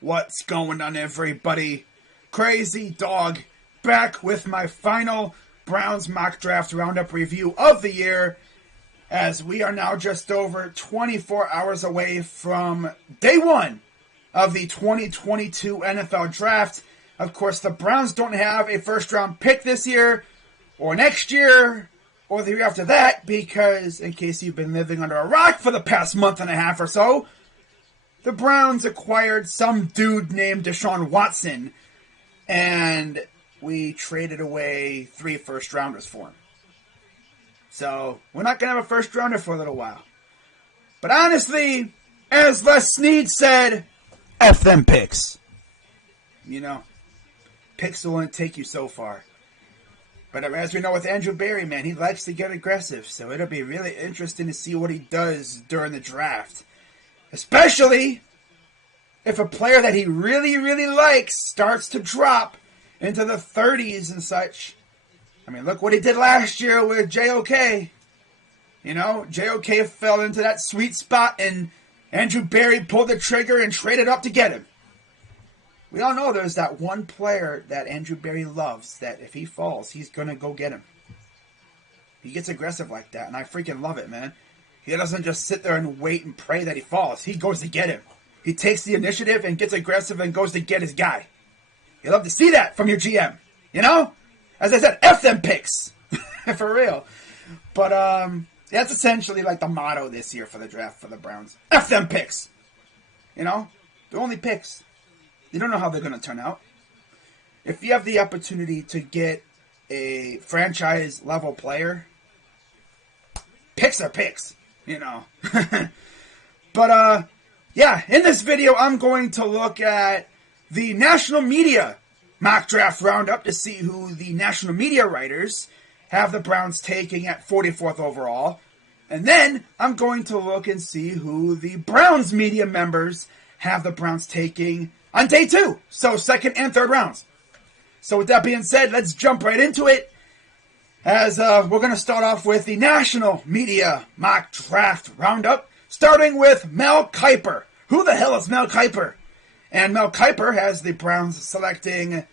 What's going on, everybody? Crazy Dog back with my final Browns mock draft roundup review of the year, as we are now just over 24 hours away from day one of the 2022 NFL draft. Of course, the Browns don't have a first-round pick this year, or next year, or the year after that, because, in case you've been living under a rock for the past month and a half or so, the Browns acquired some dude named Deshaun Watson, and we traded away 3 first-rounders for him. So, we're not going to have a first-rounder for a little while. But honestly, as Les Snead said, F them picks. You know, picks will only take you so far. But as we know with Andrew Berry, man, he likes to get aggressive, so it'll be really interesting to see what he does during the draft. Especially if a player that he really, really likes starts to drop into the 30s and such. I mean, look what he did last year with JOK. You know, JOK fell into that sweet spot and Andrew Berry pulled the trigger and traded up to get him. We all know there's that one player that Andrew Berry loves, that if he falls, he's going to go get him. He gets aggressive like that, and I freaking love it, man. He doesn't just sit there and wait and pray that he falls. He goes to get him. He takes the initiative and gets aggressive and goes to get his guy. You love to see that from your GM, you know? As I said, F them picks. For real. But that's essentially like the motto this year for the draft for the Browns. F them picks. You know? They're only picks. You don't know how they're going to turn out. If you have the opportunity to get a franchise-level player, picks are picks, you know. But, yeah, in this video, I'm going to look at the national media mock draft roundup to see who the national media writers have the Browns taking at 44th overall. And then I'm going to look and see who the Browns media members have the Browns taking on day 2. So second and third rounds. So with that being said, let's jump right into it. As we're going to start off with the national media mock draft roundup, starting with Mel Keiper. Who the hell is Mel Keiper? And Mel Keiper has the Browns selecting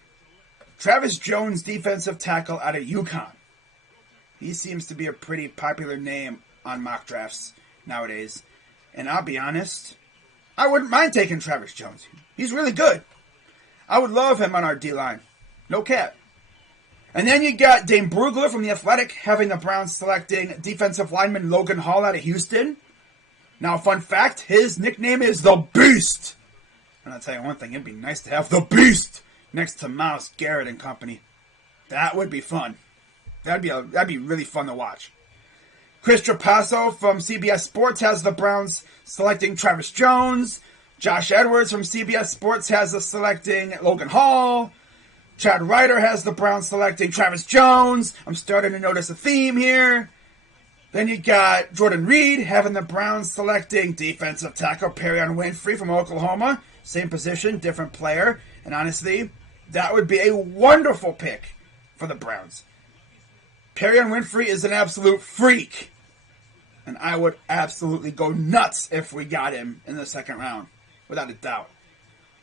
Travis Jones, defensive tackle out of UConn. He seems to be a pretty popular name on mock drafts nowadays. And I'll be honest, I wouldn't mind taking Travis Jones. He's really good. I would love him on our D-line. No cap. And then you got Dane Brugler from The Athletic having the Browns selecting defensive lineman Logan Hall out of Houston. Now, fun fact, his nickname is The Beast. And I'll tell you one thing, it'd be nice to have The Beast next to Myles Garrett and company. That would be fun. That'd be really fun to watch. Chris Trapasso from CBS Sports has the Browns selecting Travis Jones. Josh Edwards from CBS Sports has us selecting Logan Hall. Chad Ryder has the Browns selecting Travis Jones. I'm starting to notice a theme here. Then you got Jordan Reed having the Browns selecting defensive tackle Perrion Winfrey from Oklahoma. Same position, different player. And honestly, that would be a wonderful pick for the Browns. Perrion Winfrey is an absolute freak. And I would absolutely go nuts if we got him in the second round. Without a doubt.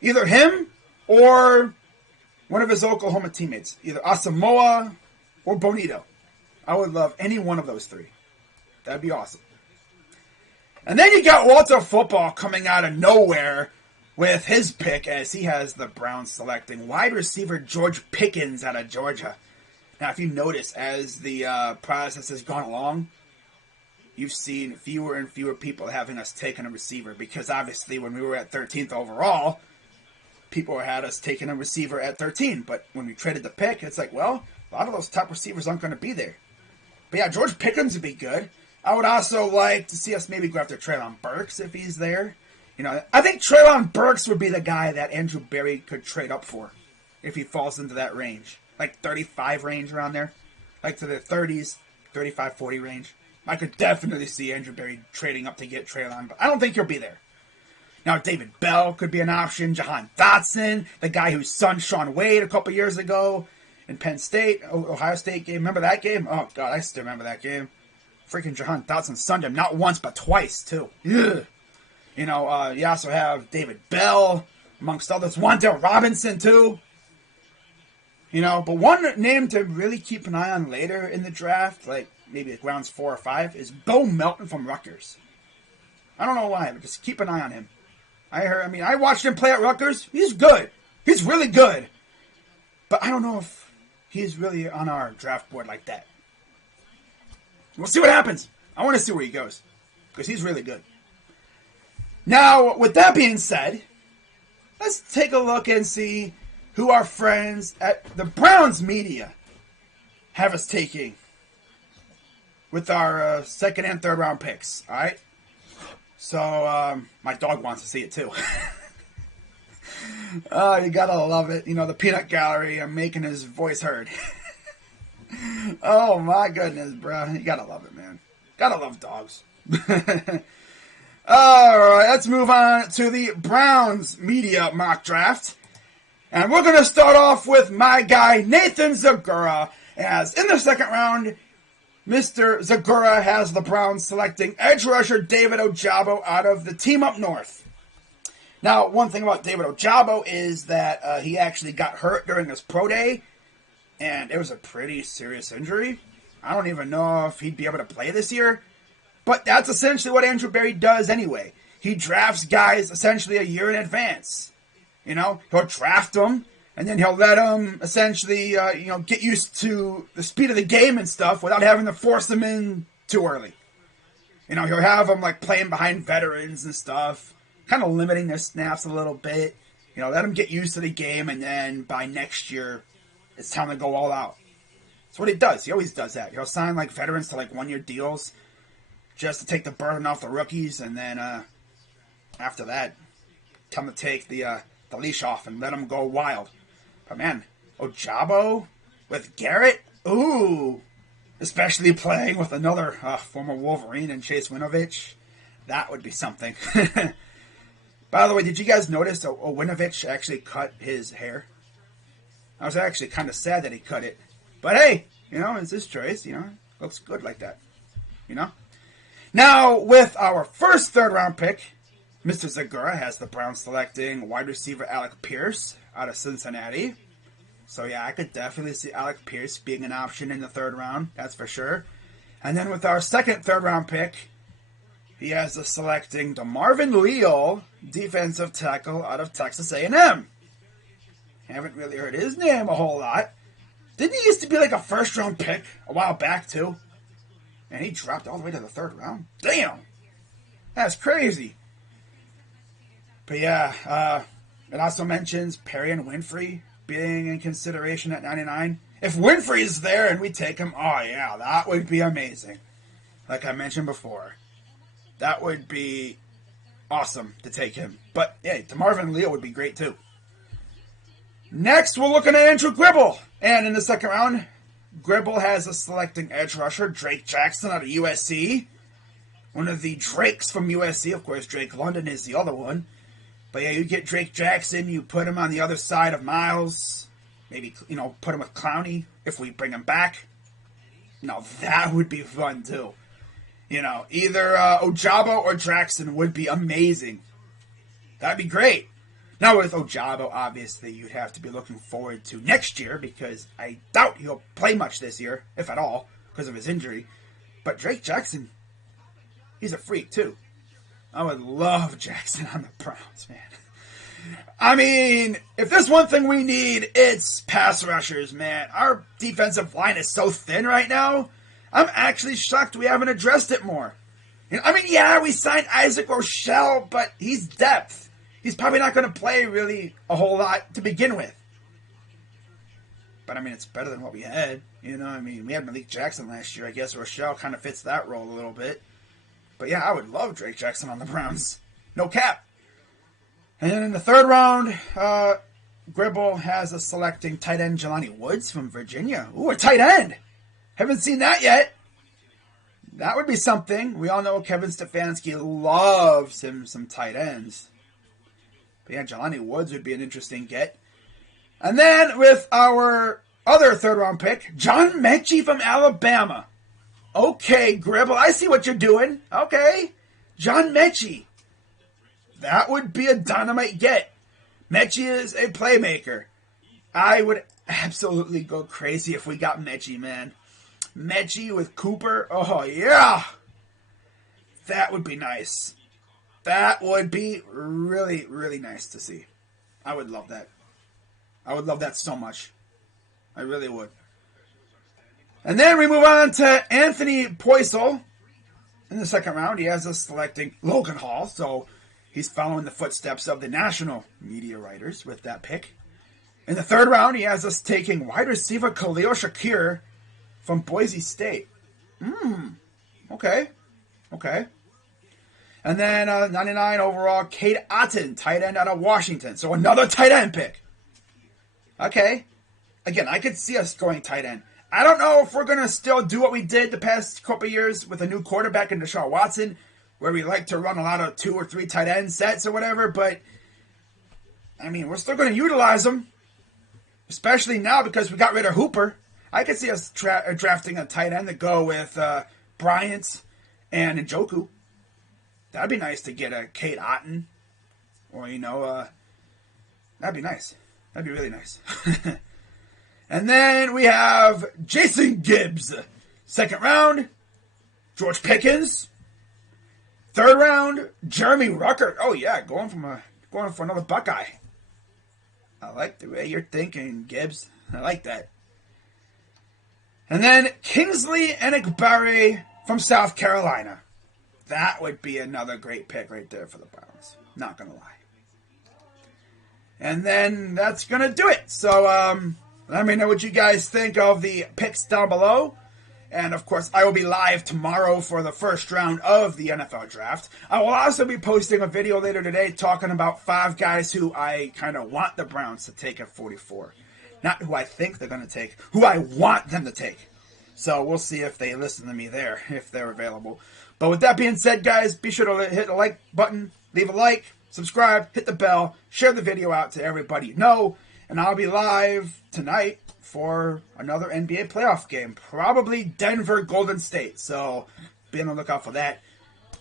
Either him or one of his Oklahoma teammates. Either Asamoah or Bonito. I would love any one of those 3. That'd be awesome. And then you got Walter Football coming out of nowhere with his pick, as he has the Browns selecting wide receiver George Pickens out of Georgia. Now, if you notice, as the process has gone along, you've seen fewer and fewer people having us taking a receiver, because obviously when we were at 13th overall, people had us taking a receiver at 13. But when we traded the pick, it's like, well, a lot of those top receivers aren't going to be there. But yeah, George Pickens would be good. I would also like to see us maybe go after Treylon Burks if he's there. You know, I think Treylon Burks would be the guy that Andrew Berry could trade up for if he falls into that range. Like 35 range around there. Like to the 30s, 35, 40 range. I could definitely see Andrew Berry trading up to get Treylon, but I don't think he'll be there. Now, David Bell could be an option. Jahan Dotson, the guy whose son Sean Wade a couple years ago in Penn State, Ohio State game. Remember that game? Oh, God, I still remember that game. Freaking Jahan Dotson sunned him, not once, but twice, too. Ugh. You know, you also have David Bell. amongst others. Wan'Dale Robinson, too. You know, but one name to really keep an eye on later in the draft, like maybe like rounds 4 or 5, is Bo Melton from Rutgers. I don't know why, but just keep an eye on him. I watched him play at Rutgers. He's good. He's really good. But I don't know if he's really on our draft board like that. We'll see what happens. I want to see where he goes, because he's really good. Now, with that being said, let's take a look and see who our friends at the Browns media have us taking with our second and third round picks. All right. So my dog wants to see it too. Oh, you gotta love it. You know, the peanut gallery. I'm making his voice heard. Oh my goodness, bro. You gotta love it, man. Gotta love dogs. Alright, let's move on to the Browns media mock draft. And we're gonna start off with my guy, Nathan Zagura. As in the second round, Mr. Zagura has the Browns selecting edge rusher David Ojabo out of the team up north. Now, one thing about David Ojabo is that he actually got hurt during his pro day, and it was a pretty serious injury. I don't even know if he'd be able to play this year, but that's essentially what Andrew Berry does anyway. He drafts guys essentially a year in advance. You know, he'll draft them, and then he'll let them essentially, get used to the speed of the game and stuff without having to force them in too early. You know, he'll have them like playing behind veterans and stuff, kind of limiting their snaps a little bit. You know, let them get used to the game, and then by next year, it's time to go all out. That's what he does. He always does that. He'll sign like veterans to like 1-year deals just to take the burden off the rookies, and then after that, tell them to take the leash off and let them go wild. But man, Ojabo with Garrett, ooh, especially playing with another former Wolverine and Chase Winovich, that would be something. By the way, did you guys notice Winovich actually cut his hair? I was actually kind of sad that he cut it. But hey, it's his choice, looks good like that, Now, with our first third-round pick, Mr. Zagura has the Browns selecting wide receiver Alec Pierce out of Cincinnati. So yeah, I could definitely see Alec Pierce being an option in the third round, that's for sure. And then with our second third-round pick, he has the selecting DeMarvin Leal, defensive tackle out of Texas A&M. Haven't really heard his name a whole lot. Didn't he used to be like a first-round pick a while back, too? And he dropped all the way to the third round? Damn! That's crazy. But yeah, it also mentions Perry and Winfrey being in consideration at 99. If Winfrey's there and we take him, oh yeah, that would be amazing. Like I mentioned before. That would be awesome to take him. But yeah, DeMarvin Leal would be great too. Next, we're looking at Andrew Gribble. And in the second round, Gribble has a selecting edge rusher, Drake Jackson out of USC. One of the Drakes from USC. Of course, Drake London is the other one. But yeah, you get Drake Jackson, you put him on the other side of Miles. Maybe, put him with Clowney if we bring him back. Now, that would be fun too. Either Ojabo or Jackson would be amazing. That'd be great. Now, with Ojabo, obviously, you'd have to be looking forward to next year because I doubt he'll play much this year, if at all, because of his injury. But Drake Jackson, he's a freak, too. I would love Jackson on the Browns, man. I mean, if there's one thing we need, it's pass rushers, man. Our defensive line is so thin right now. I'm actually shocked we haven't addressed it more. Yeah, we signed Isaac Rochelle, but he's depth. He's probably not going to play really a whole lot to begin with. But, it's better than what we had. We had Malik Jackson last year. I guess Rochelle kind of fits that role a little bit. But, yeah, I would love Drake Jackson on the Browns. No cap. And then in the third round, Gribble has a selecting tight end Jelani Woods from Virginia. Ooh, a tight end. Haven't seen that yet. That would be something. We all know Kevin Stefanski loves him some tight ends. But yeah, Jelani Woods would be an interesting get. And then with our other third round pick, John Mechie from Alabama. Okay, Gribble, I see what you're doing. Okay. John Mechie. That would be a dynamite get. Mechie is a playmaker. I would absolutely go crazy if we got Mechie, man. Mechie with Cooper. Oh, yeah. That would be nice. That would be really, really nice to see. I would love that. I would love that so much. I really would. And then we move on to Anthony Poisel. In the second round, he has us selecting Logan Hall, so he's following the footsteps of the national media writers with that pick. In the third round, he has us taking wide receiver Khalil Shakir from Boise State. Okay. And then 99 overall, Cade Otten, tight end out of Washington. So another tight end pick. Okay. Again, I could see us going tight end. I don't know if we're going to still do what we did the past couple of years with a new quarterback in Deshaun Watson, where we like to run a lot of 2 or 3 tight end sets or whatever, but, I mean, we're still going to utilize them, especially now because we got rid of Hooper. I could see us drafting a tight end to go with Bryant and Njoku. That'd be nice to get a Cade Otten, or, that'd be nice. That'd be really nice. And then we have Jason Gibbs. Second round, George Pickens. Third round, Jeremy Ruckert. Oh yeah, going for another Buckeye. I like the way you're thinking, Gibbs. I like that. And then Kingsley Enikbare from South Carolina. That would be another great pick right there for the Browns. Not gonna lie. And then that's gonna do it. So let me know what you guys think of the picks down below. And, of course, I will be live tomorrow for the first round of the NFL Draft. I will also be posting a video later today talking about 5 guys who I kind of want the Browns to take at 44. Not who I think they're going to take, who I want them to take. So we'll see if they listen to me there, if they're available. But with that being said, guys, be sure to hit the like button, leave a like, subscribe, hit the bell, share the video out to everybody you know. And I'll be live tonight for another NBA playoff game. Probably Denver Golden State. So be on the lookout for that.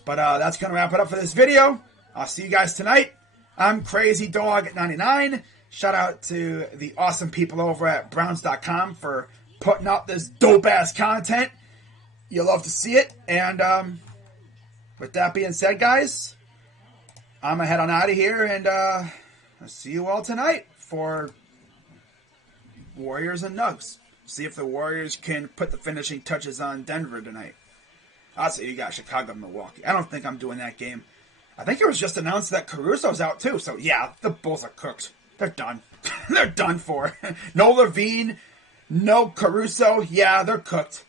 But that's going to wrap it up for this video. I'll see you guys tonight. I'm Crazy Dog 99. Shout out to the awesome people over at Browns.com for putting up this dope-ass content. You'll love to see it. And with that being said, guys, I'm going to head on out of here. And I'll see you all tonight for Warriors and Nugs. See if the Warriors can put the finishing touches on Denver tonight. I'll say you got Chicago and Milwaukee. I don't think I'm doing that game. I think it was just announced that Caruso's out too. So yeah, the Bulls are cooked. They're done. They're done for. No Levine, no Caruso. Yeah, they're cooked.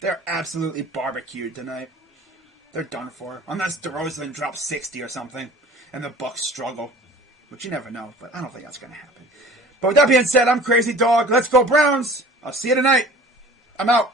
They're absolutely barbecued tonight. They're done for. Unless DeRozan drops 60 or something and the Bucks struggle. Which you never know, but I don't think that's going to happen. But with that being said, I'm Crazy Dog. Let's go Browns. I'll see you tonight. I'm out.